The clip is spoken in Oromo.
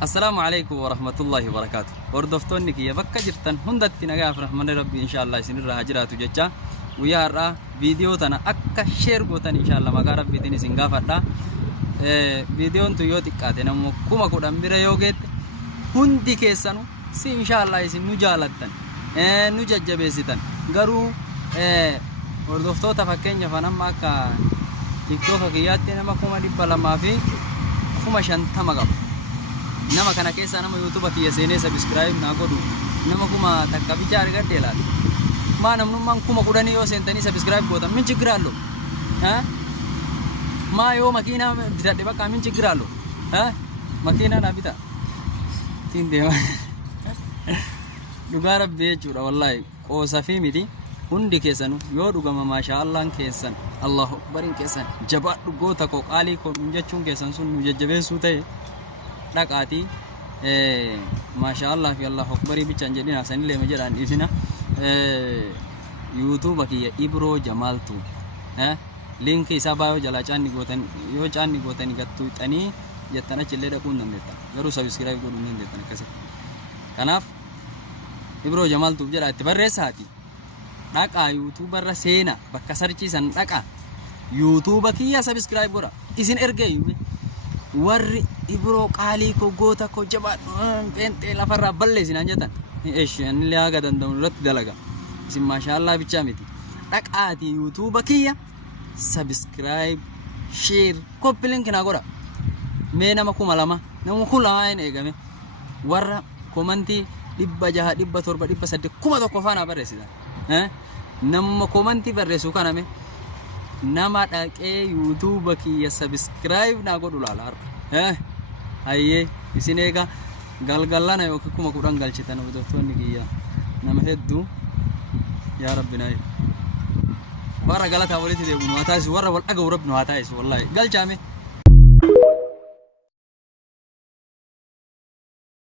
السلام عليكم ورحمة الله وبركاته. وردفتونك يا بكا جرتن هندت نجاف رحمن ربي إن شاء الله سنير هجرات وجتة ويا را فيديو تنا أكا شير قوتن إن شاء الله ما قارب بدين سنجاف دا فيديو أنتو يوتي كاتنا مكوما كودام بيرا يوجت هندي كيسانو سي إن شاء الله يسين نجالتن نجاج بيسيتن غرو وردفتو تفكين يفنام ما كا تيكتوك كياتنا ما كوما دي بلا ما في كوما شنتا ما قبل nama kana keessa nama YouTube kiyya seenee subscribe na godhu nama kuma takka bichaar gadde laata ma namnummaan kuma kudhanii yoo seentanii subscribe gootan min chigiraallo ma yoo makiina bitadhe bakka min chigiraallo makiina na bita tin deema dhugaa rabbi jechuudha wallahi qoosa fi miti hundi keessanu yoo dhugama maasha Allah keessan Allahu akbarin keessan jabaadhu goota koo qaalii koo jechuun keessan sun nu jajjabeessuu ta'e dhaqaati maasha Allah fi Allah akbari bichaan jedhina sanillee majedhaan isina YouTube kiyya Ibro Jamaltu link isa baayoo jala caanni gootan yoo caanni gootan gattu xanii jettana chillee dhaquun dandeetta garuu subscribe godhuun dandeettan akkasitti kanaaf Ibro Jamaltu jedha itti barreessaati dhaqaa YouTube irra seena bakka sarchiisan dhaqaa YouTube kiyya subscribe godha isin ergee warri Ibro qaalii ko goota ko jabaadhu pente lafarraa balleessin anjatan anillee haga danda'u irratti dalaga isin maasha Allah bichaa miti dhaqaati YouTube kiyya subscribe share copy link na godha mee nama kuma lama hin eegame warra commenti 600 700 800 kuma tokko faana barreessitan nama commenti barreessu kana mee nama dhaqee YouTube kiyya subscribe na godhu laala ayye isin eega galgalana yookiin kuma kudhan galchitan hordoftoonni kiyya nama hedduu yaa rabbi naayif warra galata walitti deebi'u nu haa taasisu warra wal dhaga'u rabbi nu haa taasisu wallahi galchaame